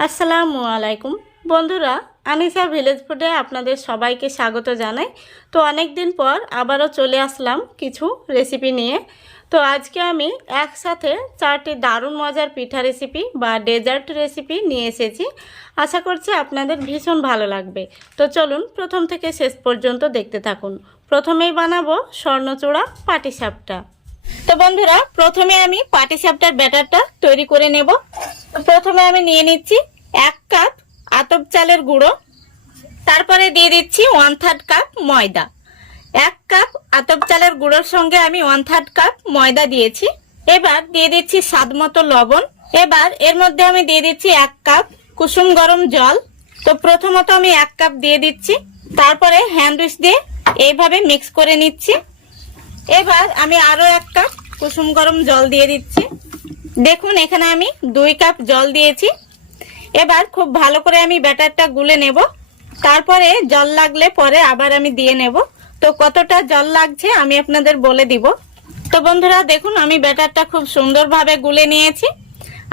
আসসালামু আলাইকুম বন্ধুরা, আনিসা ভিলেজ ফুডে আপনাদের সবাইকে স্বাগত জানাই। তো অনেক দিন পর আবারও চলে আসলাম কিছু রেসিপি নিয়ে। তো আজকে আমি একসাথে 4টি দারুণ মজার পিঠা রেসিপি বা ডেজার্ট রেসিপি নিয়ে এসেছি। আশা করছি আপনাদের ভীষণ ভালো লাগবে। তো চলুন প্রথম থেকে শেষ পর্যন্ত দেখতে থাকুন। প্রথমেই বানাবো স্বর্ণচূড়া পাটিসাপটা। তো বন্ধুরা, প্রথমে আমি পাটিসাপটার ব্যাটারটা তৈরি করে নেব। প্রথমে আমি নিয়ে নিচ্ছি 1 কাপ আতপ চালের গুঁড়ো, তারপরে দিয়ে দিচ্ছি 1/3 কাপ ময়দা। 1 কাপ আতপ চালের গুঁড়োর সঙ্গে আমি 1/3 কাপ ময়দা দিয়েছি। এবার দিয়ে দিচ্ছি স্বাদ মতো লবণ। এবার এর মধ্যে আমি দিয়ে দিচ্ছি 1 কাপ কুসুম গরম জল। তো প্রথমত আমি 1 কাপ দিয়ে দিচ্ছি, তারপরে হ্যান্ড উইচ দিয়ে এইভাবে মিক্স করে নিচ্ছি। এবার আমি আরো 1 কাপ কুসুম গরম জল দিয়ে দিচ্ছি। দেখুন এখানে আমি 2 কাপ জল দিয়েছি। এবার খুব ভালো করে আমি ব্যাটারটা গুলে নেব, তারপরে জল লাগলে পরে আবার আমি দিয়ে নেব। তো কতটা জল লাগছে আমি আপনাদের বলে দিব। তো বন্ধুরা দেখুন, আমি ব্যাটারটা খুব সুন্দরভাবে গুলে নিয়েছি।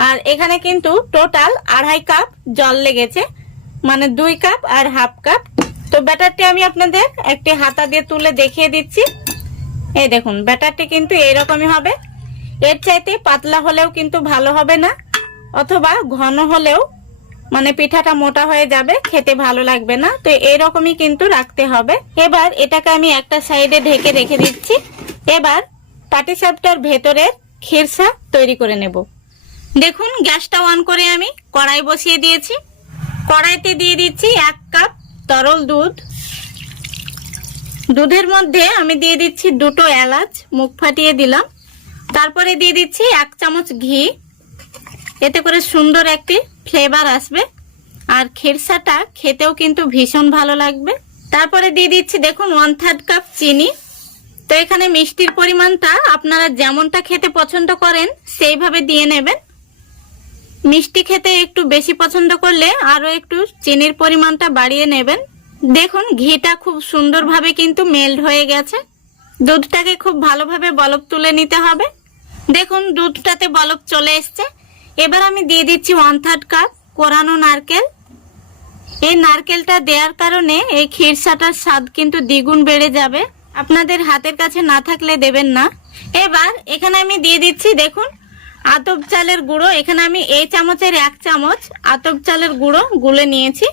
আর এখানে কিন্তু টোটাল 2.5 কাপ জল লেগেছে, মানে 2 কাপ আর হাফ কাপ। তো ব্যাটারটি আমি আপনাদের একটি হাতা দিয়ে তুলে দেখিয়ে দিচ্ছি। এই দেখুন, ব্যাটারটি কিন্তু এইরকমই হবে। এর চাইতে পাতলা হলেও কিন্তু ভালো হবে না, অথবা ঘন হলেও মানে পিঠাটা মোটা হয়ে যাবে, খেতে ভালো লাগবে না। তো এইরকমই কিন্তু রাখতে হবে। এবার এটাকে আমি একটা সাইডে ঢেকে রেখে দিচ্ছি। এবার পাটিসাপটার ভেতরের খিরসা তৈরি করে নেব। দেখুন গ্যাসটা অন করে আমি কড়াই বসিয়ে দিয়েছি। কড়াইতে দিয়ে দিচ্ছি 1 কাপ তরল দুধ। দুধের মধ্যে আমি দিয়ে দিচ্ছি 2টো এলাচ মুখ ফাটিয়ে দিলাম। তারপরে দিয়ে দিচ্ছি 1 চামচ ঘি, এতে করে সুন্দর একটি ফ্লেভার আসবে আর খিরসাটা খেতেও কিন্তু ভীষণ ভালো লাগবে। তারপরে দিয়ে দিচ্ছি দেখুন 1/3 কাপ চিনি। তো এখানে মিষ্টির পরিমাণটা আপনারা যেমনটা খেতে পছন্দ করেন সেইভাবে দিয়ে নেবেন। মিষ্টি খেতে একটু বেশি পছন্দ করলে আরো একটু চিনির পরিমাণটা বাড়িয়ে নেবেন। দেখুন ঘিটা খুব সুন্দরভাবে কিন্তু মেল্ট হয়ে গেছে। দুধটাকে খুব ভালোভাবে বলক তুলে নিতে হবে। দেখুন দুধটাতে বলক চলে এসছে। এবার আমি দিয়ে দিচ্ছি 1/3 কাপ কোরানো নারকেল। এই নারকেলটা দেওয়ার কারণে এই খিরসাটার স্বাদ কিন্তু দ্বিগুণ বেড়ে যাবে। আপনাদের হাতের কাছে না থাকলে দেবেন না। এবার এখানে আমি দিয়ে দিচ্ছি দেখুন আতপ চালের গুঁড়ো। এখানে আমি এই চামচের 1 চামচ আতপ চালের গুঁড়ো গুলে নিয়েছি।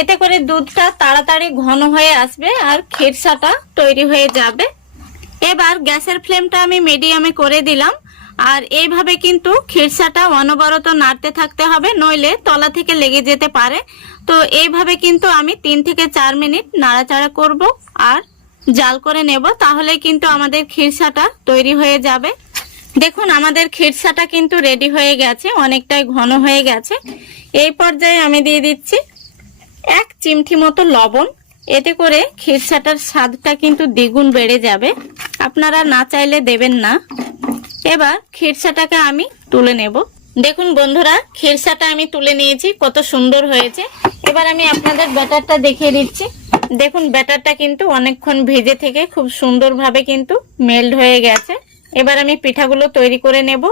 এতে করে দুধটা তাড়াতাড়ি ঘন হয়ে আসবে আর খিরসাটা তৈরি হয়ে যাবে। এবার গ্যাসের ফ্লেমটা আমি মিডিয়ামে করে দিলাম। আর এইভাবে কিন্তু খিরসাটা অনবরত নাড়তে থাকতে হবে, নইলে তলা থেকে লেগে যেতে পারে। তো এইভাবে কিন্তু আমি 3 থেকে 4 মিনিট নাড়াচাড়া করব আর জাল করে নেব, তাহলে কিন্তু আমাদের খিরসাটা তৈরি হয়ে যাবে। দেখুন আমাদের খিরসাটা কিন্তু রেডি হয়ে গেছে, অনেকটাই ঘন হয়ে গেছে। এই পর্যায়ে আমি দিয়ে দিচ্ছি 1 চিমটি মতো লবণ। এতে করে খিরসাটার স্বাদটা কিন্তু দ্বিগুণ বেড়ে যাবে, আপনারা না চাইলে দেবেন না। এবার খিরসাটাকে আমি তুলে নেব। দেখুন বন্ধুরা, খিরসাটা আমি তুলে নিয়েছি, কত সুন্দর হয়েছে। এবার আমি আপনাদের ব্যাটারটা দেখিয়ে দিচ্ছি। দেখুন ব্যাটারটা কিন্তু অনেকক্ষণ ভেজে থেকে খুব সুন্দরভাবে কিন্তু মেল্ট হয়ে গেছে। এবার আমি পিঠাগুলো তৈরি করে নেব।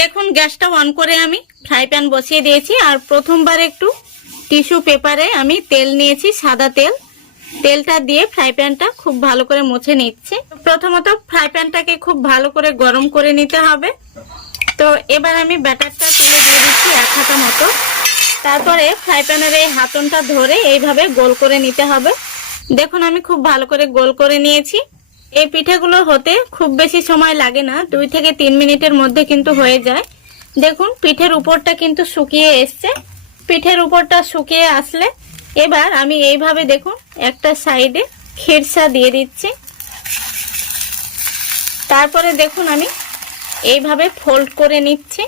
দেখুন গ্যাসটা অন করে আমি ফ্রাই প্যান বসিয়ে দিয়েছি। আর প্রথমবার একটু টিস্যু পেপারে আমি তেল নিয়েছি, সাদা তেল। তেলটা দিয়ে ফ্রাই প্যানটা খুব ভালো করে মুছে নিচ্ছি। প্রথমত ফ্রাই প্যানটাকে খুব ভালো করে গরম করে নিতে হবে। তো এবার আমি ব্যাটারটা তুলে দিয়ে দিচ্ছি 1 হাতা মতো। তারপরে ফ্রাই প্যানের এই হাতনটা ধরে এইভাবে গোল করে নিতে হবে। দেখুন আমি খুব ভালো করে গোল করে নিয়েছি। এই পিঠাগুলো হতে খুব বেশি সময় লাগে না, 2 থেকে 3 মিনিটের মধ্যে কিন্তু হয়ে যায়। দেখুন পিঠের উপরটা কিন্তু শুকিয়ে এসছে। পিঠের উপরটা শুকিয়ে আসলে এবার আমি এইভাবে দেখুন একটা সাইডে খিরসা দিয়ে দিচ্ছি। তারপরে দেখুন আমি এইভাবে ফোল্ড করে নিচ্ছি।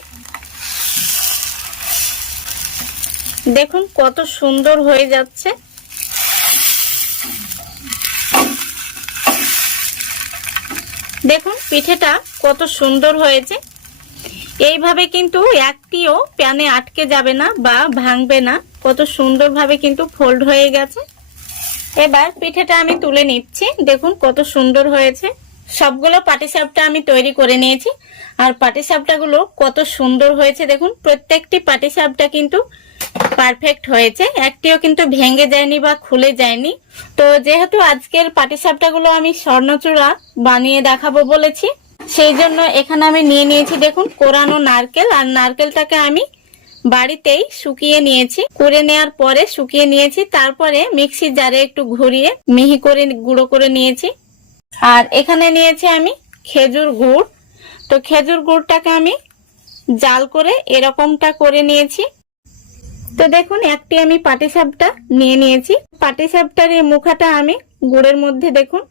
দেখুন কত সুন্দর হয়ে যাচ্ছে। দেখুন পিঠেটা কত সুন্দর হয়েছে। এইভাবে কিন্তু একটিও প্যানে আটকে যাবে না বা ভাঙবে না, কত সুন্দরভাবে কিন্তু ফোল্ড হয়ে গেছে। এবার পিঠেটা আমি তুলে নিচ্ছি। দেখুন কত সুন্দর হয়েছে। সবগুলো পাটিসাপটা আমি তৈরি করে নিয়েছি। আর পাটিসাপটা গুলো কত সুন্দর হয়েছে। দেখুন প্রত্যেকটি পাটিসাপটা কিন্তু পারফেক্ট হয়েছে, একটিও কিন্তু ভেঙে যায়নি বা খুলে যায়নি। তো যেহেতু আজকের পাটিসাপটাগুলো আমি স্বর্ণচূড়া বানিয়ে দেখাবো বলেছি, সেই জন্য এখানে আমি নিয়ে নিয়েছি দেখুন কোরানো নারকেল। আর নারকেলটাকে আমি বাড়িতেই শুকিয়ে নিয়েছি, কুড়ে নেওয়ার পরে শুকিয়ে নিয়েছি, তারপরে মিক্সি জারে একটু ঘুরিয়ে মিহি করে গুঁড়ো করে নিয়েছি। আর এখানে নিয়েছি আমি খেজুর গুড়। তো খেজুর গুড়টাকে আমি জাল করে এরকমটা করে নিয়েছি। তো দেখুন একটি আমি পাটিসাপটা নিয়ে নিয়েছি। পাটিসাপটার এই মুখাটা আমি গুড়ের মধ্যে দেখুন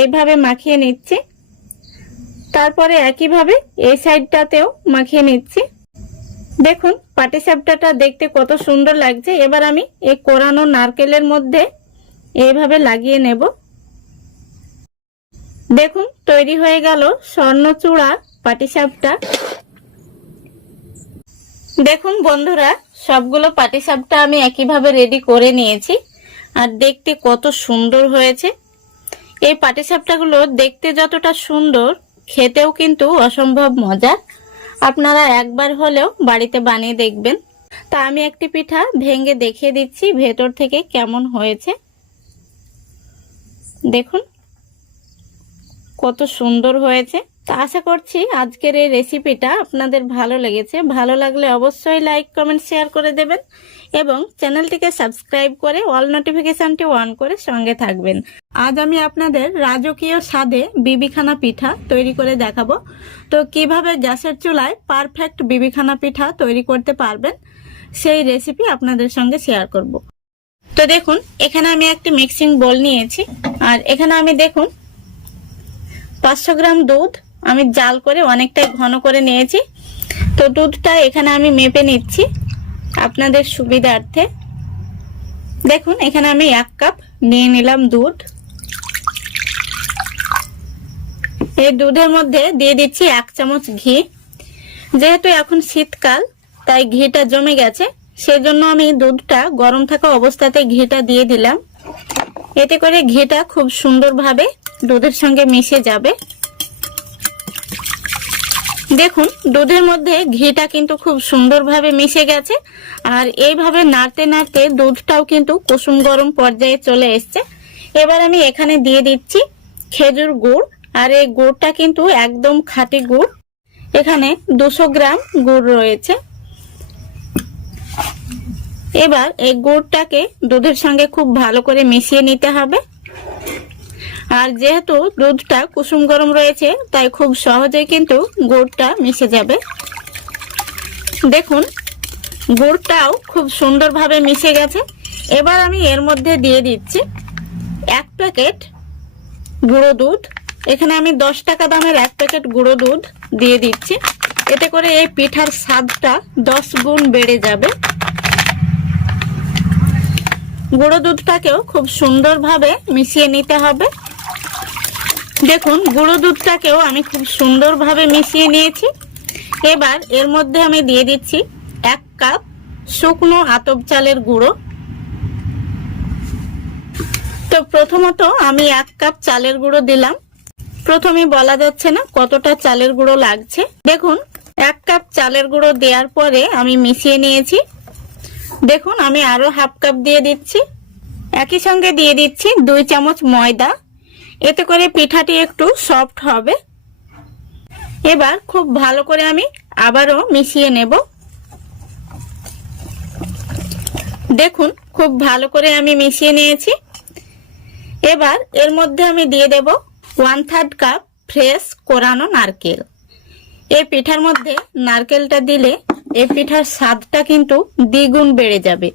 এইভাবে মাখিয়ে নিচ্ছি, তারপরে একইভাবে এই সাইডটাতেও মাখিয়ে নিচ্ছি। দেখুন পাটিসাপটাটা দেখতে কত সুন্দর লাগছে। এবার আমি এই কোরানো নারকেলের মধ্যে এইভাবে লাগিয়ে নেব। দেখুন তৈরি হয়ে গেল স্বর্ণচূড়া পাটিসাপটা। দেখুন বন্ধুরা, সবগুলো পাটিসাপটা আমি একইভাবে রেডি করে নিয়েছি, আর দেখতে কত সুন্দর হয়েছে। এই পাটিসাপটাগুলো দেখতে যতটা সুন্দর, খেতেও কিন্তু অসম্ভব মজা। আপনারা একবার হলেও বাড়িতে বানিয়ে দেখবেন। তা আমি একটি পিঠা ভেঙে দেখিয়ে দিচ্ছি ভেতর থেকে কেমন হয়েছে। দেখুন কত সুন্দর হয়েছে। তা আশা করছি আজকের এই রেসিপিটা আপনাদের ভালো লেগেছে। ভালো লাগলে অবশ্যই লাইক কমেন্ট শেয়ার করে দেবেন এবং চ্যানেলটিকে সাবস্ক্রাইব করে অল নোটিফিকেশনটি অন করে সঙ্গে থাকবেন। আজ আমি আপনাদের রাজকীয় স্বাদে বিবিখানা পিঠা তৈরি করে দেখাবো। তো কিভাবে গ্যাসের চুলায় পারফেক্ট বিবিখানা পিঠা তৈরি করতে পারবেন সেই রেসিপি আপনাদের সঙ্গে শেয়ার করব। তো দেখুন এখানে আমি একটি মিক্সিং বোল নিয়েছি, আর এখানে আমি দেখুন 500 গ্রাম দুধ আমি জাল করে অনেকটাই ঘন করে নিয়েছি। তো দুধটা এখানে আমি মেপে নিচ্ছি আপনাদের সুবিধার্থে। দেখুন এখানে আমি 1 কাপ নিয়ে নিলাম দুধ। এই দুধের মধ্যে দিয়ে দিচ্ছি 1 চামচ ঘি। যেহেতু এখন শীতকাল তাই ঘিটা জমে গেছে, সেজন্য আমি দুধটা গরম থাকা অবস্থাতে ঘিটা দিয়ে দিলাম। এতে করে ঘিটা খুব সুন্দরভাবে দুধের সঙ্গে মিশে যাবে। দেখুন দুধের মধ্যে ঘিটা কিন্তু খুব সুন্দরভাবে মিশে গেছে, আর এইভাবে নাড়তে নাড়তে দুধটাও কিন্তু কুসুম গরম পর্যায়ে চলে এসছে। এবার আমি এখানে দিয়ে দিচ্ছি খেজুর গুড়, আর এই গুড়টা কিন্তু একদম খাঁটি গুড়। এখানে 200 গ্রাম গুড় রয়েছে। এবার এই গুড়টাকে দুধের সঙ্গে খুব ভালো করে মিশিয়ে নিতে হবে। আর যেহেতু দুধটা কুসুম গরম রয়েছে তাই খুব সহজেই কিন্তু গুড়টা মিশে যাবে। দেখুন গুড়টাও খুব সুন্দরভাবে মিশে গেছে। এবার আমি এর মধ্যে দিয়ে দিচ্ছি 1 প্যাকেট গুঁড়ো দুধ। এখানে আমি 10 টাকা দামের 1 প্যাকেট গুঁড়ো দুধ দিয়ে দিচ্ছি। এতে করে এই পিঠার স্বাদটা 10 গুণ বেড়ে যাবে। গুঁড়ো দুধটাকেও খুব সুন্দরভাবে মিশিয়ে নিতে হবে। দেখুন গুঁড়ো দুধটাকেও আমি খুব সুন্দরভাবে মিশিয়ে নিয়েছি। এবার এর মধ্যে আমি দিয়ে দিচ্ছি 1 কাপ শুকনো আতপ চালের গুঁড়ো। তো প্রথমত আমি 1 কাপ চালের গুঁড়ো দিলাম। প্রথমে বলা যাচ্ছে না কতটা চালের গুঁড়ো লাগছে। দেখুন 1 কাপ চালের গুঁড়ো দেওয়ার পরে আমি মিশিয়ে নিয়েছি। দেখুন আমি আরো হাফ কাপ দিয়ে দিচ্ছি। একই সঙ্গে দিয়ে দিচ্ছি 2 চামচ ময়দা। এতে করে পিঠাটি একটু সফট হবে। এবার খুব ভালো করে আমি আবারও মিশিয়ে নেব। দেখুন খুব ভালো করে আমি মিশিয়ে নিয়েছি। এবার এর মধ্যে আমি দিয়ে দেব 1/3 কাপ ফ্রেশ কোরানো নারকেল। এই পিঠার মধ্যে নারকেলটা দিলে এই পিঠার স্বাদটা কিন্তু দ্বিগুণ বেড়ে যাবে।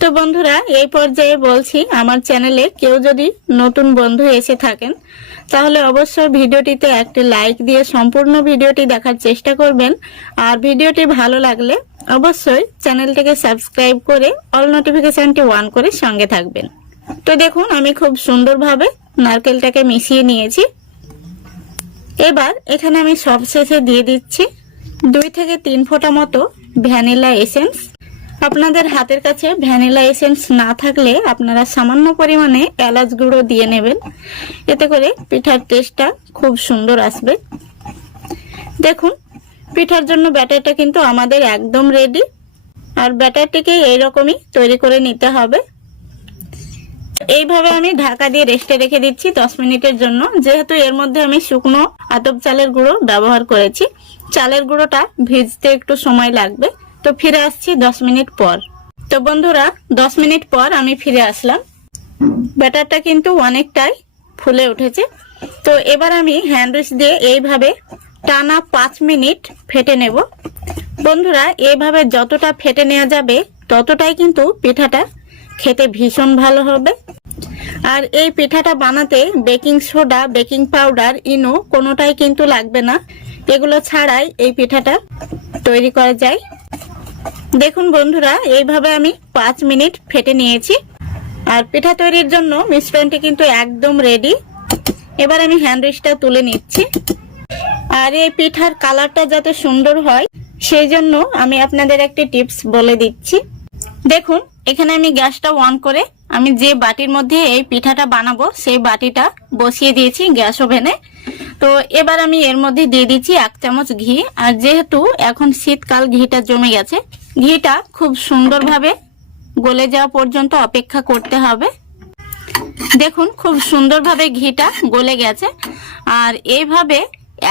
তো বন্ধুরা এই পর্যায়ে বলছি, আমার চ্যানেলে কেউ যদি নতুন বন্ধু এসে থাকেন তাহলে অবশ্যই ভিডিওটিতে একটি লাইক দিয়ে সম্পূর্ণ ভিডিওটি দেখার চেষ্টা করবেন। আর ভিডিওটি ভালো লাগলে অবশ্যই চ্যানেলটিকে সাবস্ক্রাইব করে অল নোটিফিকেশনটি অন করে সঙ্গে থাকবেন। তো দেখুন আমি খুব সুন্দরভাবে নারকেলটাকে মিশিয়ে নিয়েছি। এবার এখানে আমি সবশেষে দিয়ে দিচ্ছি 2 থেকে 3 ফোঁটা মতো ভ্যানিলা এসেন্স। আপনাদের হাতের কাছে ভ্যানিলা এসেন্স না থাকলে আপনারা সামান্য পরিমাণে এলাচ গুঁড়ো দিয়ে নেবেন। এতে করে পিঠার টেস্টটা খুব সুন্দর আসবে। দেখুন পিঠার জন্য ব্যাটারটা কিন্তু আমাদের একদম রেডি। আর ব্যাটারটিকে এইরকমই তৈরি করে নিতে হবে। এইভাবে আমি ঢাকা দিয়ে রেস্টে রেখে দিচ্ছি 10 মিনিটের জন্য। যেহেতু এর মধ্যে আমি শুকনো আতপ চালের গুঁড়ো ব্যবহার করেছি, চালের গুঁড়োটা ভিজতে একটু সময় লাগবে। তো ফিরে আসছি 10 মিনিট পর। তো বন্ধুরা 10 মিনিট পর আমি ফিরে আসলাম। ব্যাটারটা কিন্তু অনেকটাই ফুলে উঠেছে। তো এবার আমি হ্যান্ড উইচ দিয়ে এইভাবে টানা 5 মিনিট ফেটে নেব। বন্ধুরা এইভাবে যতটা ফেটে নেওয়া যাবে ততটাই কিন্তু পিঠাটা খেতে ভীষণ ভালো হবে। আর এই পিঠাটা বানাতে বেকিং সোডা, বেকিং পাউডার, ইনো কোনোটাই কিন্তু লাগবে না। এগুলো ছাড়াই এই পিঠাটা তৈরি করা যায়। দেখুন বন্ধুরা এইভাবে আমি 5 মিনিট ফেটে নিয়েছি। আর পিঠা তৈরির জন্য মিশ্রণটি কিন্তু একদম রেডি। এবার আমি হ্যান্ড উইচটা তুলে নিচ্ছি। আর এই পিঠার কালারটা যাতে সুন্দর হয় সেই জন্য আমি আপনাদের একটি টিপস বলে দিচ্ছি। দেখুন এখানে আমি গ্যাসটা অন করে আমি যে বাটির মধ্যে এই পিঠাটা বানাবো সেই বাটিটা বসিয়ে দিয়েছি গ্যাস ওভেনে। তো এবার আমি এর মধ্যে দিয়ে দিচ্ছি 1 চামচ ঘি। আর যেহেতু এখন শীতকাল ঘিটা জমে গেছে, ঘিটা খুব সুন্দরভাবে গলে যাওয়া পর্যন্ত অপেক্ষা করতে হবে। দেখুন খুব সুন্দরভাবে ঘিটা গলে গেছে। আর এইভাবে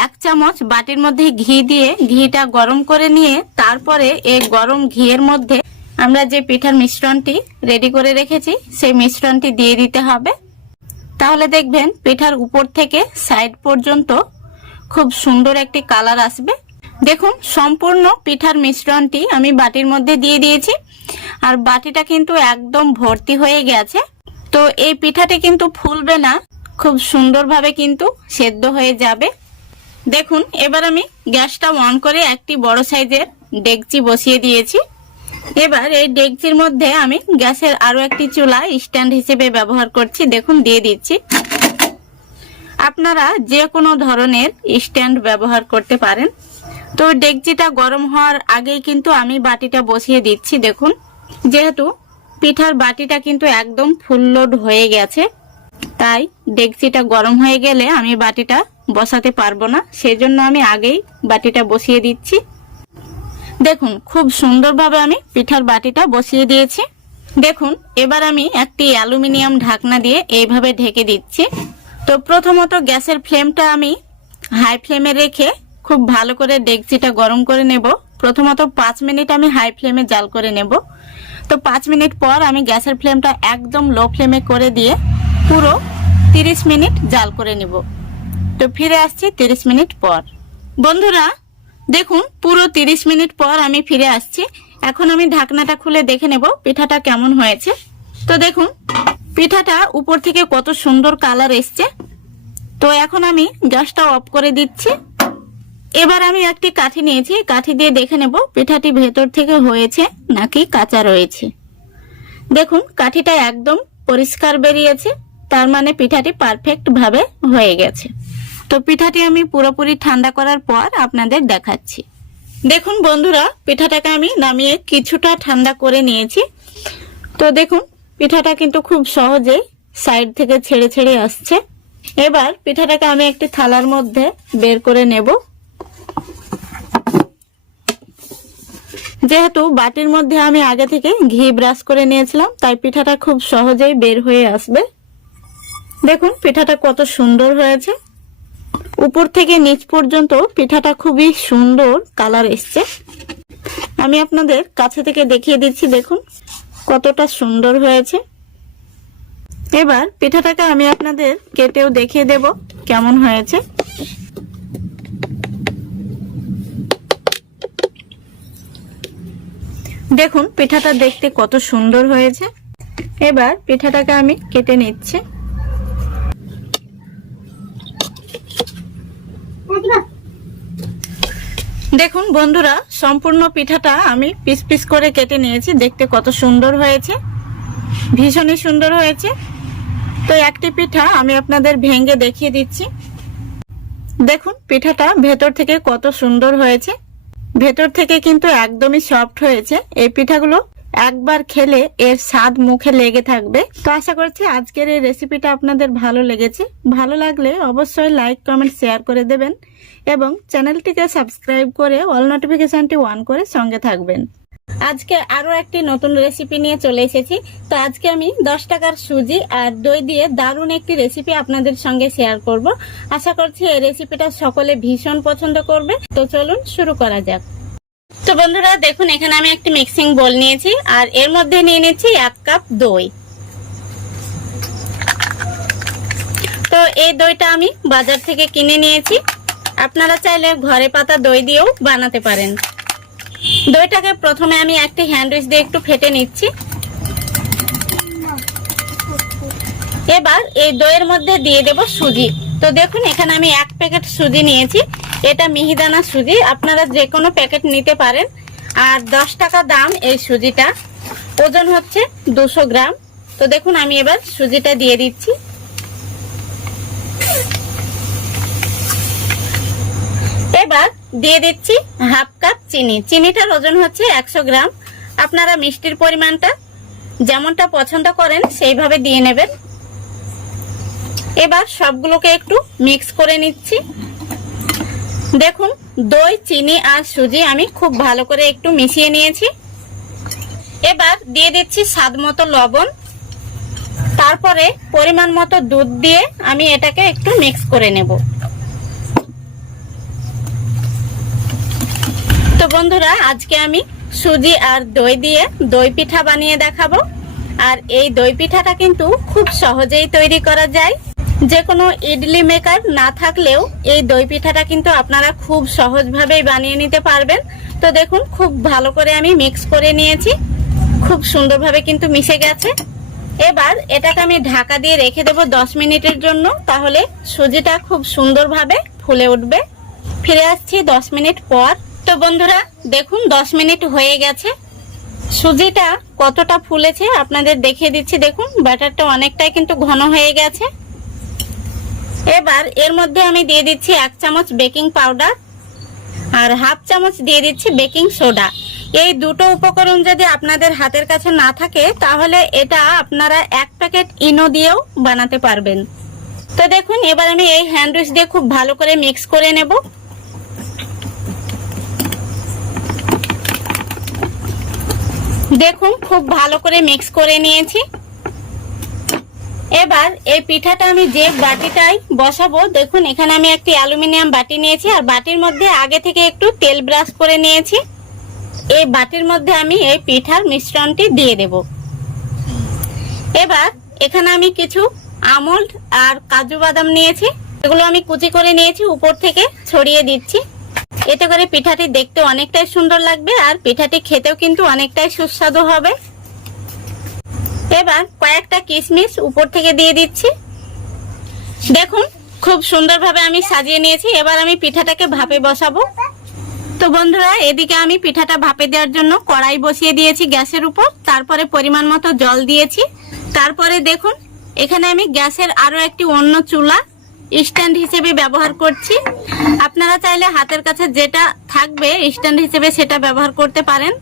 1 চামচ বাটির মধ্যে ঘি দিয়ে ঘিটা গরম করে নিয়ে তারপরে এই গরম ঘিয়ের মধ্যে আমরা যে পিঠার মিশ্রণটি রেডি করে রেখেছি সেই মিশ্রণটি দিয়ে দিতে হবে। তাহলে দেখবেন পিঠার উপর থেকে সাইড পর্যন্ত খুব সুন্দর একটি কালার আসবে। দেখুন সম্পূর্ণ পিঠার মিশ্রণটি আমি বাটির মধ্যে দিয়ে দিয়েছি। আর বাটিটা কিন্তু একদম ভর্তি হয়ে গেছে। তো এই পিঠাটি কিন্তু ফুলবে না, খুব সুন্দরভাবে কিন্তু সেদ্ধ হয়ে যাবে। দেখুন এবার আমি গ্যাসটা অন করে একটি বড় সাইজের ডেকচি বসিয়ে দিয়েছি। এবার এই ডেকচির মধ্যে আমি গ্যাসের আরো একটি চুলা স্ট্যান্ড হিসেবে ব্যবহার করছি। দেখুন দিয়ে দিচ্ছি। আপনারা যে কোনো ধরনের স্ট্যান্ড ব্যবহার করতে পারেন। তো ডেকচিটা গরম হওয়ার আগেই কিন্তু আমি বাটিটা বসিয়ে দিচ্ছি। দেখুন যেহেতু পিঠার বাটিটা কিন্তু একদম ফুল লোড হয়ে গেছে, তাই ডেকচিটা গরম হয়ে গেলে আমি বাটিটা বসাতে পারবো না, সেজন্য আমি আগেই বাটিটা বসিয়ে দিচ্ছি। দেখুন খুব সুন্দরভাবে আমি পিঠার বাটিটা বসিয়ে দিয়েছি। দেখুন এবার আমি একটি অ্যালুমিনিয়াম ঢাকনা দিয়ে এইভাবে ঢেকে দিচ্ছি। তো প্রথমত গ্যাসের ফ্লেমটা আমি হাই ফ্লেমে রেখে খুব ভালো করে ডেকচিটা গরম করে নেব। প্রথমত 5 মিনিট আমি হাই ফ্লেমে জাল করে নেব। তো 5 মিনিট পর আমি গ্যাসের ফ্লেমটা একদম লো ফ্লেমে করে দিয়ে পুরো 30 মিনিট জাল করে নেব। তো ফিরে আসছি 30 মিনিট পর। বন্ধুরা দেখুন পুরো 30 মিনিট পর আমি ফিরে আসছি। এখন আমি ঢাকনাটা খুলে দেখে নেব পিঠাটা কেমন হয়েছে। তো দেখুন পিঠাটা উপর থেকে কত সুন্দর কালার এসছে। তো এখন আমি গ্যাসটা অফ করে দিচ্ছি। এবার আমি একটি কাঠি নিয়েছি, কাঠি দিয়ে দেখে নেব পিঠাটি ভেতর থেকে হয়েছে নাকি কাঁচা রয়েছে। দেখুন কাঠিটা একদম পরিষ্কার বেরিয়েছে, তার মানে পিঠাটি পারফেক্ট ভাবে হয়ে গেছে। তো পিঠাটি আমি পুরোপুরি ঠান্ডা করার পর আপনাদের দেখাচ্ছি। দেখুন বন্ধুরা পিঠাটাকে আমি নামিয়ে কিছুটা ঠান্ডা করে নিয়েছি। তো দেখুন পিঠাটা কিন্তু খুব সহজেই সাইড থেকে ছেড়ে ছেড়ে আসছে। এবার পিঠাটাকে আমি একটি থালার মধ্যে বের করে নেব। যেহেতু বাটির মধ্যে আমি আগে থেকে ঘি ব্রাশ করে নিয়েছিলাম, তাই পিঠাটা খুব সহজেই বের হয়ে আসবে। দেখুন পিঠাটা কত সুন্দর হয়েছে। উপর থেকে নিচ পর্যন্ত পিঠাটা খুবই সুন্দর কালার এসছে। আমি আপনাদের কাছে থেকে দেখিয়ে দিচ্ছি। দেখুন কতটা সুন্দর হয়েছে। এবার পিঠাটাকে আমি আপনাদের কেটেও দেখিয়ে দেব কেমন হয়েছে। দেখুন পিঠাটা দেখতে কত সুন্দর হয়েছে। এবার পিঠাটাকে আমি কেটে নিচ্ছি। দেখুন বন্ধুরা সম্পূর্ণ পিঠাটা আমি পিস পিস করে কেটে নিয়েছি। দেখতে কত সুন্দর হয়েছে, ভীষণই সুন্দর হয়েছে। তো একটি পিঠা আমি আপনাদের ভেঙে দেখিয়ে দিচ্ছি। দেখুন পিঠাটা ভেতর থেকে কত সুন্দর হয়েছে। ভেতর থেকে কিন্তু একদমই সফট হয়েছে। এই পিঠাগুলো একবার খেলে এর স্বাদ মুখে লেগে থাকবে। তো আশা করছি আজকের এই রেসিপিটা আপনাদের ভালো লেগেছে। ভালো লাগলে অবশ্যই লাইক, কমেন্ট, শেয়ার করে দেবেন এবং চ্যানেলটিকে সাবস্ক্রাইব করে অল নোটিফিকেশনটি অন করে সঙ্গে থাকবেন। আজকে আরো একটি নতুন রেসিপি নিয়ে চলে এসেছি। তো আজকে আমি 10 টাকার সুজি আর দই দিয়ে দারুণ একটি রেসিপি আপনাদের সঙ্গে শেয়ার করব। আশা করছি এই রেসিপিটা সকলে ভীষণ পছন্দ করবে। তো চলুন শুরু করা যাক। তো বন্ধুরা দেখুন, এখানে আমি একটি মিক্সিং বোল নিয়েছি আর এর মধ্যে নিয়ে নিচ্ছি 1 কাপ দই। তো এই দইটা আমি বাজার থেকে কিনে নিয়েছি, আপনারা চাইলে ঘরে পাতা দই দিয়েও বানাতে পারেন। দইটাকে প্রথমে আমি একটি হ্যান্ড উইচ দিয়ে একটু ফেটে নিচ্ছি। এবার এই দইয়ের মধ্যে দিয়ে দেব সুজি। তো দেখুন, এখানে আমি 1 প্যাকেট সুজি নিয়েছি। এটা মিহিদানা সুজি, আপনারা যে কোনো প্যাকেট নিতে পারেন। আর 10 টাকা দাম এই সুজিটা, ওজন হচ্ছে 200 গ্রাম। তো দেখুন, আমি এবার সুজিটা দিয়ে দিচ্ছি। এবার দিয়ে দিচ্ছি 1/2 কাপ চিনি। চিনিটার ওজন হচ্ছে 100 গ্রাম। আপনারা মিষ্টির পরিমাণটা যেমনটা পছন্দ করেন সেইভাবে দিয়ে নেবেন। এবার সবগুলোকে একটু মিক্স করে নিচ্ছি। দেখুন, দই, চিনি আর সুজি আমি খুব ভালো করে একটু মিশিয়ে নিয়েছি। এবার দিয়ে দিচ্ছি স্বাদ মতো লবণ, তারপরে পরিমাণ মতো দুধ দিয়ে আমি এটাকে একটু মিক্স করে নেব। তো বন্ধুরা, আজকে আমি সুজি আর দই দিয়ে দই পিঠা বানিয়ে দেখাবো। আর এই দই পিঠাটা কিন্তু খুব সহজেই তৈরি করা যায়। যে কোনো ইডলি মেকার না থাকলেও এই দই পিঠাটা কিন্তু আপনারা খুব সহজভাবেই বানিয়ে নিতে পারবেন। তো দেখুন, খুব ভালো করে আমি মিক্স করে নিয়েছি, খুব সুন্দরভাবে কিন্তু মিশে গেছে। এবার এটাকে আমি ঢাকা দিয়ে রেখে দেব 10 মিনিটের জন্য, তাহলে সুজিটা খুব সুন্দরভাবে ফুলে উঠবে। ফিরে আসছি 10 মিনিট পর। তো বন্ধুরা দেখুন, 10 মিনিট হয়ে গেছে। সুজিটা কতটা ফুলেছে আপনাদের দেখিয়ে দিচ্ছি। দেখুন, ব্যাটারটা অনেকটাই কিন্তু ঘন হয়ে গেছে। এবার এর মধ্যে আমি দিয়ে দিচ্ছি 1 চামচ বেকিং পাউডার আর 1/2 চামচ দিয়ে দিচ্ছি বেকিং সোডা। এই দুটো উপকরণ যদি আপনাদের হাতের কাছে না থাকে, তাহলে এটা আপনারা 1 প্যাকেট ইনো দিয়েও বানাতে পারবেন। তো দেখুন, এবার আমি এই হ্যান্ড উইচ দিয়ে খুব ভালো করে মিক্স করে নেব। দেখুন, খুব ভালো করে মিক্স করে নিয়েছি। এবার এই পিঠাটা আমি যে বাটিটাই বসাবো, দেখুন এখানে আমি একটি অ্যালুমিনিয়াম বাটি নিয়েছি আর বাটির মধ্যে আগে থেকে একটু তেল ব্রাশ করে নিয়েছি। এই বাটির মধ্যে আমি এই পিঠার মিশ্রণটি দিয়ে দেব। এবার এখানে আমি কিছু আমন্ড আর কাজু বাদাম নিয়েছি, এগুলো আমি কুচি করে নিয়েছি, উপর থেকে ছড়িয়ে দিচ্ছি। এতে করে পিঠাটি দেখতে অনেকটাই সুন্দর লাগবে আর পিঠাটি খেতেও কিন্তু অনেকটাই সুস্বাদু হবে। এবার কয়েকটা কিশমিশ উপর থেকে দিয়ে দিচ্ছি। দেখুন, খুব সুন্দরভাবে আমি সাজিয়ে নিয়েছি। এবার আমি পিঠাটাকে ভাপে বসাবো। তো বন্ধুরা, এদিকে আমি পিঠাটা ভাপে দেওয়ার জন্য কড়াই বসিয়ে দিয়েছি গ্যাসের উপর, তারপরে পরিমাণ মতো জল দিয়েছি। তারপরে দেখুন, এখানে আমি গ্যাসের আরো একটি অন্য চুলা স্ট্যান্ড হিসেবে ব্যবহার করছি। আপনারা চাইলে হাতের কাছে যেটা থাকবে স্ট্যান্ড হিসেবে সেটা ব্যবহার করতে পারেন।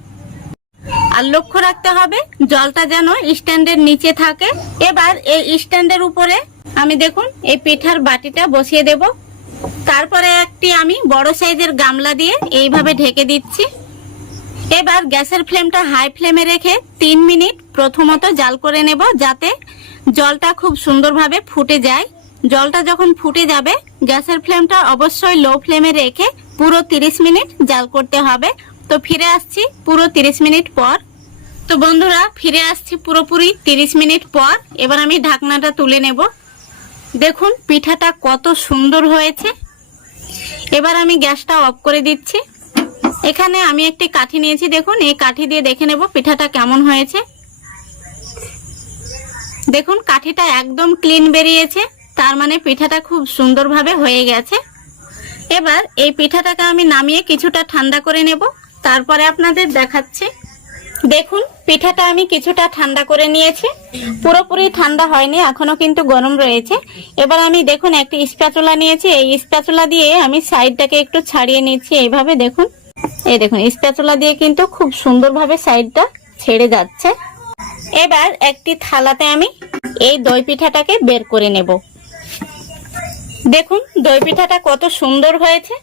আর লক্ষ্য রাখতে হবে জলটা যেন স্ট্যান্ডের নিচে থাকে। এবার এই স্ট্যান্ডের উপরে আমি দেখুন এই পিঠার বাটিটা বসিয়ে দেব। তারপরে একটি আমি বড় সাইজের গামলা দিয়ে এইভাবে ঢেকে দিচ্ছি। এবার গ্যাসের ফ্লেমটা হাই ফ্লেমে রেখে 3 মিনিট প্রথমত জাল করে নেব, যাতে জলটা খুব সুন্দরভাবে ফুটে যায়। জলটা যখন ফুটে যাবে, গ্যাসের ফ্লেমটা অবশ্যই লো ফ্লেমে রেখে পুরো 30 মিনিট জাল করতে হবে। তো ফিরে আসছি পুরো 30 মিনিট পর। তো বন্ধুরা, ফিরে আসছি পুরোপুরি 30 মিনিট পর। এবার আমি ঢাকনাটা তুলে নেব। দেখুন পিঠাটা কত সুন্দর হয়েছে। এবার আমি গ্যাসটা অফ করে দিচ্ছি। এখানে আমি একটি কাঠি নিয়েছি, দেখুন এই কাঠি দিয়ে দেখে নেব পিঠাটা কেমন হয়েছে। দেখুন কাঠিটা একদম ক্লিন বেরিয়েছে, তার মানে পিঠাটা খুব সুন্দরভাবে হয়ে গেছে। এবার এই পিঠাটাকে আমি নামিয়ে কিছুটা ঠান্ডা করে নেব, তারপরে আপনাদের দেখাচ্ছি। দেখুন পিঠাটা আমি কিছুটা ঠান্ডা করে নিয়েছি, পুরোপুরি ঠান্ডা হয়নি, এখনো কিন্তু গরম রয়েছে। এবার আমি দেখুন একটি স্প্যাচুলা নিয়েছি, এই স্প্যাচুলা দিয়ে আমি সাইডটাকে একটু ছাড়িয়ে নিচ্ছি এইভাবে। দেখুন এই দেখুন স্প্যাচুলা দিয়ে কিন্তু খুব সুন্দরভাবে সাইডটা ছেড়ে যাচ্ছে। এবার একটি থালাতে আমি এই দই পিঠাটাকে বের করে নেব। দেখুন দই পিঠাটা কত সুন্দর হয়েছে,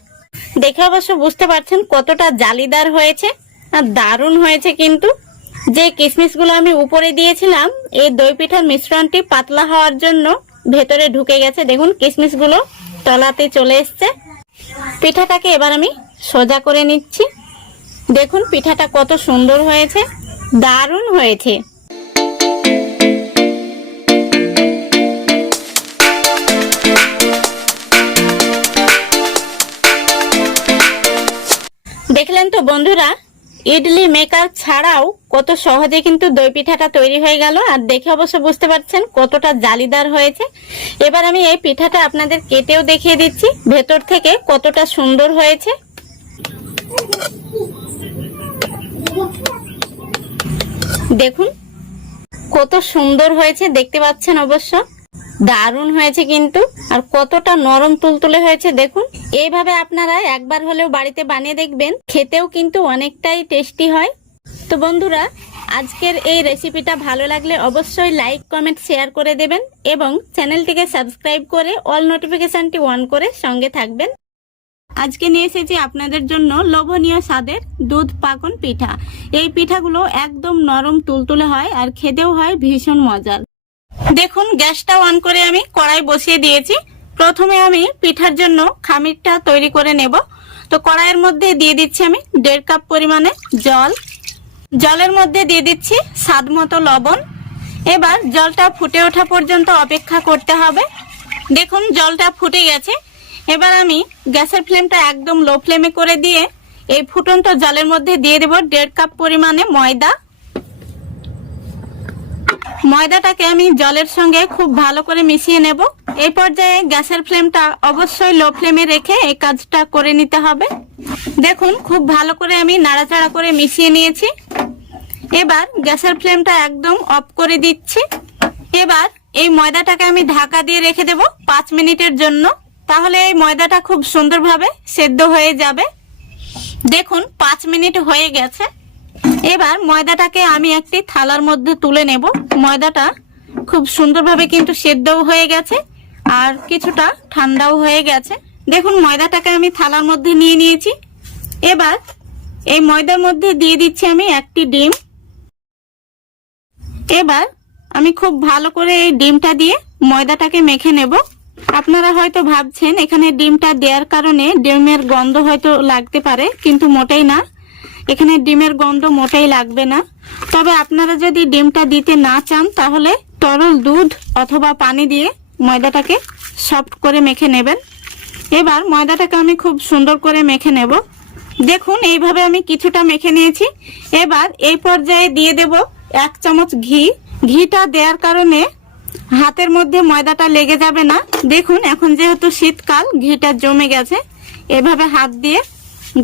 দেখে অবশ্য বুঝতে পারছেন কতটা জালিদার হয়েছে। আর দারুণ হয়েছে কিন্তু। যে কিশমিশগুলো আমি উপরে দিয়েছিলাম, এই দই পিঠার মিশ্রণটি পাতলা হওয়ার জন্য ভেতরে ঢুকে গেছে। দেখুন কিশমিশগুলো তলাতে চলে এসছে। পিঠাটাকে এবার আমি সোজা করে নিচ্ছি। দেখুন পিঠাটা কত সুন্দর হয়েছে, দারুণ হয়েছে। দেখলেন তো বন্ধুরা, ইডলি মেকার ছাড়াও কত সহজে কিন্তু দই পিঠাটা তৈরি হয়ে গেল। আর দেখে অবশ্য বুঝতে পারছেন কতটা জালিদার হয়েছে। এবার আমি এই পিঠাটা আপনাদের কেটেও দেখিয়ে দিচ্ছি ভেতর থেকে কতটা সুন্দর হয়েছে। দেখুন কত সুন্দর হয়েছে, দেখতে পাচ্ছেন অবশ্য দারুণ হয়েছে কিন্তু। আর কতটা নরম তুলতুলে হয়েছে দেখুন। এইভাবে আপনারা একবার হলেও বাড়িতে বানিয়ে দেখবেন, খেতেও কিন্তু অনেকটাই টেস্টি হয়। তো বন্ধুরা, আজকের এই রেসিপিটা ভালো লাগলে অবশ্যই লাইক কমেন্ট শেয়ার করে দেবেন এবং চ্যানেলটিকে সাবস্ক্রাইব করে অল নোটিফিকেশনটি অন করে সঙ্গে থাকবেন। আজকে নিয়ে এসেছি আপনাদের জন্য লোভনীয় স্বাদের দুধ পাকন পিঠা। এই পিঠাগুলো একদম নরম তুলতুলে হয় আর খেতেও হয় ভীষণ মজার। দেখুন গ্যাসটা অন করে আমি কড়াই বসিয়ে দিয়েছি। প্রথমে আমি পিঠার জন্য খামিরটা তৈরি করে নেব। তো কড়াইয়ের মধ্যে দিয়ে দিচ্ছি আমি 1.5 কাপ পরিমাণে জল। জলের মধ্যে দিয়ে দিচ্ছি স্বাদ মতো লবণ। এবার জলটা ফুটে ওঠা পর্যন্ত অপেক্ষা করতে হবে। দেখুন জলটা ফুটে গেছে। এবার আমি গ্যাসের ফ্লেমটা একদম লো ফ্লেমে করে দিয়ে এই ফুটন্ত জলের মধ্যে দিয়ে দেব 1.5 কাপ পরিমাণে ময়দা। ময়দাটাকে আমি জলের সঙ্গে খুব ভালো করে মিশিয়ে নেব। এই পর্যায়ে গ্যাসের ফ্লেমটা অবশ্যই লো ফ্লেমে রেখে এই কাজটা করে নিতে হবে। দেখুন খুব ভালো করে আমি নাড়াচাড়া করে মিশিয়ে নিয়েছি। এবার গ্যাসের ফ্লেমটা একদম অফ করে দিচ্ছি। এবার এই ময়দাটাকে আমি ঢাকা দিয়ে রেখে দেব 5 মিনিটের জন্য। তাহলে এই ময়দাটা খুব সুন্দরভাবে সেদ্ধ হয়ে যাবে। দেখুন 5 মিনিট হয়ে গেছে। এবার ময়দাটাকে আমি একটি থালার মধ্যে তুলে নেব। ময়দাটা খুব সুন্দরভাবে কিন্তু সেদ্ধও হয়ে গেছে আর কিছুটা ঠান্ডাও হয়ে গেছে। দেখুন ময়দাটাকে আমি থালার মধ্যে নিয়ে নিয়েছি। এবার এই ময়দার মধ্যে দিয়ে দিচ্ছি আমি একটি ডিম। এবার আমি খুব ভালো করে এই ডিমটা দিয়ে ময়দাটাকে মেখে নেব। আপনারা হয়তো ভাবছেন এখানে ডিমটা দেওয়ার কারণে ডিমের গন্ধ হয়তো লাগতে পারে, কিন্তু মোটেই না। এখানে ডিমের গন্ধ মোটেই লাগবে না। তবে আপনারা যদি ডিমটা দিতে না চান তাহলে তরল দুধ অথবা পানি দিয়ে ময়দাটাকে সফট করে মেখে নেবেন। এবার ময়দাটাকে আমি খুব সুন্দর করে মেখে নেব। দেখুন এইভাবে আমি কিছুটা মেখে নিয়েছি। এবার এই পর্যায়ে দিয়ে দেব 1 চামচ ঘি। ঘিটা দেওয়ার কারণে হাতের মধ্যে ময়দাটা লেগে যাবে না। দেখুন এখন যেহেতু শীতকাল ঘিটা জমে গেছে, এভাবে হাত দিয়ে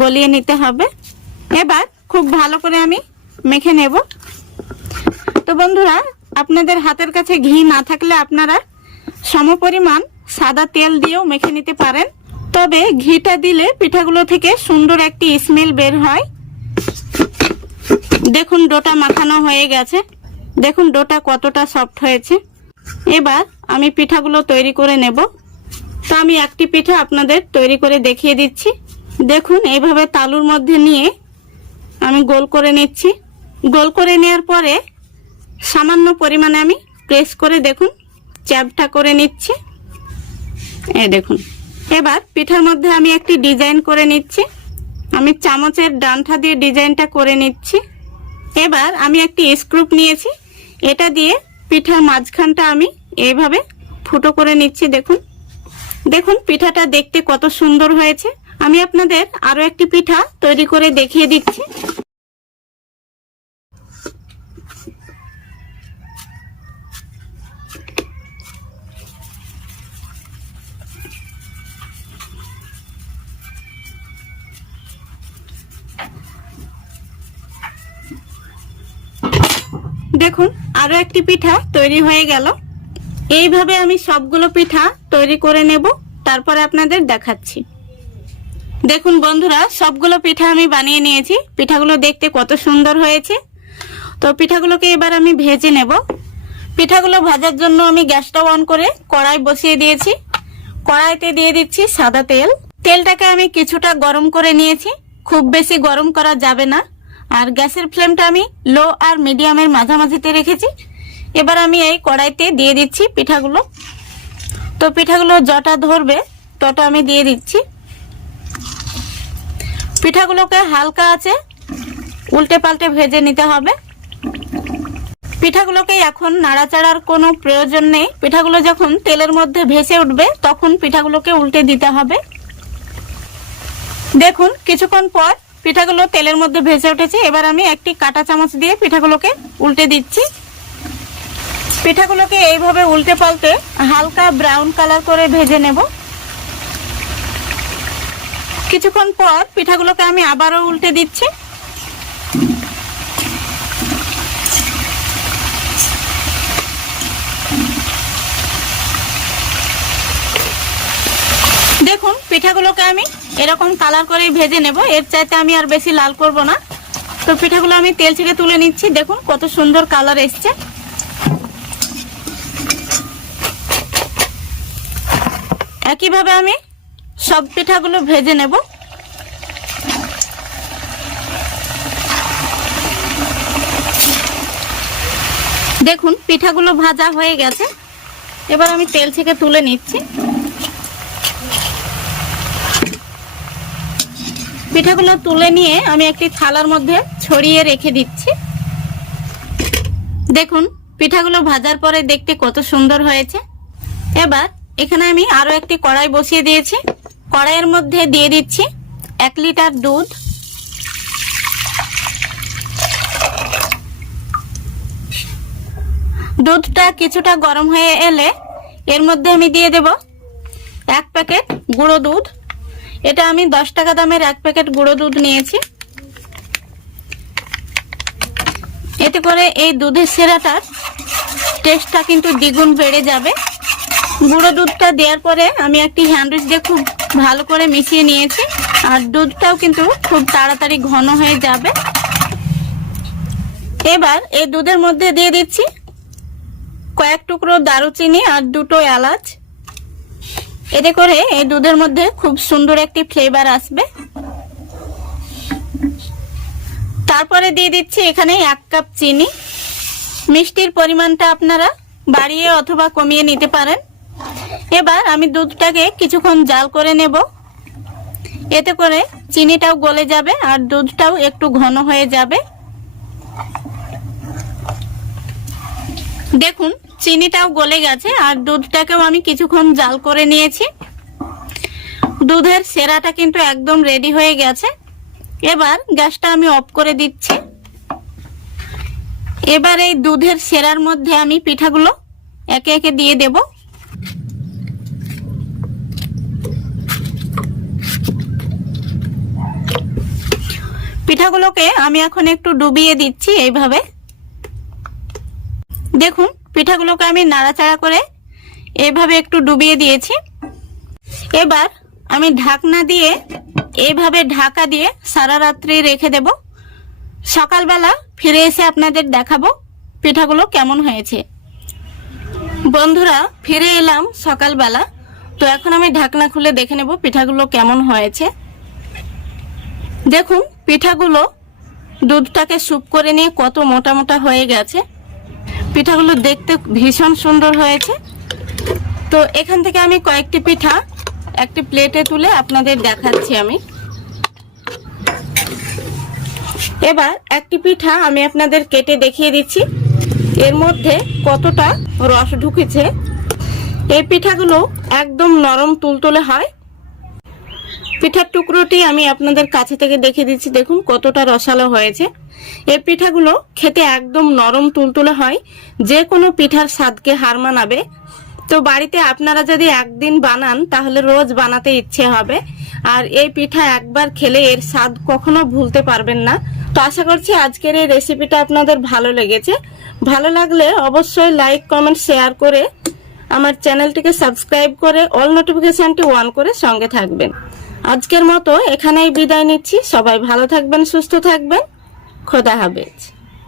গলিয়ে নিতে হবে। এবার খুব ভালো করে আমি মেখে নেব। তো বন্ধুরা, আপনাদের হাতের কাছে ঘি না থাকলে আপনারা সমপরিমাণ সাদা তেল দিয়েও মেখে নিতে পারেন। তবে ঘিটা দিলে পিঠাগুলো থেকে সুন্দর একটি স্মেল বের হয়। দেখুন ডোটা মাখানো হয়ে গেছে। দেখুন ডোটা কতটা সফট হয়েছে। এবার আমি পিঠাগুলো তৈরি করে নেব। তো আমি একটি পিঠা আপনাদের তৈরি করে দেখিয়ে দিচ্ছি। দেখুন এইভাবে তালুর মধ্যে নিয়ে আমি গোল করে নিচ্ছি। গোল করে নেওয়ার পরে সামান্য পরিমাণে আমি প্রেস করে দেখুন চ্যাপটা করে নিচ্ছি। এই দেখুন এবার পিঠার মধ্যে আমি একটি ডিজাইন করে নিচ্ছি। আমি চামচের ডান্ঠা দিয়ে ডিজাইনটা করে নিচ্ছি। এবার আমি একটি স্ক্রুপ নিয়েছি, এটা দিয়ে পিঠার মাঝখানটা আমি এইভাবে ফুটো করে নিচ্ছি। দেখুন দেখুন পিঠাটা দেখতে কত সুন্দর হয়েছে। আমি আপনাদের আরো একটি পিঠা তৈরি করে দেখিয়ে দিচ্ছি। দেখুন আরো একটি পিঠা তৈরি হয়ে গেল। এইভাবে আমি সবগুলো পিঠা তৈরি করে নেব, তারপরে আপনাদের দেখাচ্ছি। দেখুন বন্ধুরা, সবগুলো পিঠা আমি বানিয়ে নিয়েছি। পিঠাগুলো দেখতে কত সুন্দর হয়েছে। তো পিঠাগুলোকে এবার আমি ভেজে নেব। পিঠাগুলো ভাজার জন্য আমি গ্যাসটা অন করে কড়াই বসিয়ে দিয়েছি। কড়াইতে দিয়ে দিচ্ছি সাদা তেল। তেলটাকে আমি কিছুটা গরম করে নিয়েছি, খুব বেশি গরম করা যাবে না। আর গ্যাসের ফ্লেমটা আমি লো আর মিডিয়ামের মাঝামাঝিতে রেখেছি। এবার আমি এই কড়াইতে দিয়ে দিচ্ছি পিঠাগুলো। তো পিঠাগুলো যটা ধরবে তটা আমি দিয়ে দিচ্ছি। পিঠাগুলোকে হালকা আছে উল্টে পাল্টে ভেজে নিতে হবে। পিঠাগুলোকে এখন নাড়াচাড়ার কোনো প্রয়োজন নেই। পিঠাগুলো যখন তেলের মধ্যে ভেসে উঠবে তখন পিঠাগুলোকে উল্টে দিতে হবে। দেখুন কিছুক্ষণ পর পিঠাগুলো তেলের মধ্যে ভেসে উঠেছে। এবার আমি একটি কাঁটা চামচ দিয়ে পিঠাগুলোকে উল্টে দিচ্ছি। পিঠাগুলোকে এইভাবে উল্টে পাল্টে হালকা ব্রাউন কালার করে ভেজে নেব। কিছুক্ষণ পর পিঠাগুলোকে আমি আবারও উল্টে দিচ্ছি। দেখুন পিঠাগুলোকে আমি এরকম কালার করে ভেজে নেব, এর চাইতে আমি আর বেশি লাল করব না। তো পিঠাগুলো আমি তেল থেকে তুলে নিচ্ছি। দেখুন কত সুন্দর কালার এসছে। একইভাবে আমি সব পিঠাগুলো ভেজে নেব। দেখুন পিঠাগুলো ভাজা হয়ে গেছে। এবার আমি তেল থেকে তুলে নিচ্ছি। পিঠাগুলো তুলে নিয়ে আমি একটি থালার মধ্যে ছড়িয়ে রেখে দিচ্ছি। দেখুন পিঠাগুলো ভাজার পরে দেখতে কত সুন্দর হয়েছে। এবার এখানে আমি আরো একটি কড়াই বসিয়ে দিয়েছি। কড়াইয়ের মধ্যে দিয়ে দিচ্ছি 1 লিটার দুধ। দুধটা কিছুটা গরম হয়ে এলে এর মধ্যে আমি দিয়ে দেব 1 প্যাকেট গুঁড়ো দুধ। এটা আমি 10 টাকা দামের 1 প্যাকেট গুঁড়ো দুধ নিয়েছি। এতে করে এই দুধের সেরাটার টেস্টটা কিন্তু দ্বিগুণ বেড়ে যাবে। গুঁড়ো দুধটা দেওয়ার পরে আমি একটি হ্যান্ড উইচ দিয়ে খুব ভালো করে মিশিয়ে নিয়েছি। আর দুধটাও কিন্তু খুব তাড়াতাড়ি ঘন হয়ে যাবে। এবার এই দুধের মধ্যে দিয়ে দিচ্ছি কয়েক টুকরো দারুচিনি আর 2টো এলাচ। এতে করে এই দুধের মধ্যে খুব সুন্দর একটি ফ্লেভার আসবে। তারপরে দিয়ে দিচ্ছি এখানে 1 কাপ চিনি। মিষ্টির পরিমাণটা আপনারা বাড়িয়ে অথবা কমিয়ে নিতে পারেন। এবার আমি দুধটাকে কিছুক্ষণ জাল করে নেব। এতে করে চিনিটাও গলে যাবে আর দুধটাও একটু ঘন হয়ে যাবে। দেখুন চিনিটাও গলে গেছে আর দুধটাকেও আমি কিছুক্ষণ জাল করে নিয়েছি। দুধের সেরাটা কিন্তু একদম রেডি হয়ে গেছে। এবার গ্যাসটা আমি অফ করে দিচ্ছি। এবার এই দুধের সেরার মধ্যে আমি পিঠাগুলো একে একে দিয়ে দেব। পিঠাগুলোকে আমি এখন একটু ডুবিয়ে দিচ্ছি এইভাবে। দেখুন পিঠাগুলোকে আমি নাড়াচাড়া করে এইভাবে একটু ডুবিয়ে দিয়েছি। এবার আমি ঢাকনা দিয়ে এইভাবে ঢাকা দিয়ে সারা রাত্রি রেখে দেব। সকালবেলা ফিরে এসে আপনাদের দেখাবো পিঠাগুলো কেমন হয়েছে। বন্ধুরা ফিরে এলাম সকালবেলা। তো এখন আমি ঢাকনা খুলে দেখে নেব পিঠাগুলো কেমন হয়েছে। দেখুন পিঠাগুলো দুধটাকে স্যুপ করে নিয়ে কত মোটা মোটা হয়ে গেছে। পিঠাগুলো দেখতে ভীষণ সুন্দর হয়েছে। তো এখান থেকে আমি কয়েকটি পিঠা একটি প্লেটে তুলে আপনাদের দেখাচ্ছি আমি। এবার একটি পিঠা আমি আপনাদের কেটে দেখিয়ে দিচ্ছি এর মধ্যে কতটা রস ঢুকেছে। এই পিঠাগুলো একদম নরম তুলতুলে হয়। পিঠার টুকরোটি আমি আপনাদের কাছে থেকে দেখিয়ে দিচ্ছি। দেখুন কতটা রসালো হয়েছে। এই পিঠাগুলো খেতে একদম নরম তুলতুলে হয়, যে কোনো পিঠার স্বাদকে হার মানাবে। তো বাড়িতে আপনারা যদি একদিন বানান তাহলে রোজ বানাতে ইচ্ছে হবে। আর এই পিঠা একবার খেলে এর স্বাদ কখনো ভুলতে পারবেন না। তো আশা করছি আজকের এই রেসিপিটা আপনাদের ভালো লেগেছে। ভালো লাগলে অবশ্যই লাইক কমেন্ট শেয়ার করে আমার চ্যানেলটিকে সাবস্ক্রাইব করে অল নোটিফিকেশনটি অন করে সঙ্গে থাকবেন। আজকের মতো এখানেই বিদায় নিচ্ছি। সবাই ভালো থাকবেন, সুস্থ থাকবেন। খোদা হাফেজ।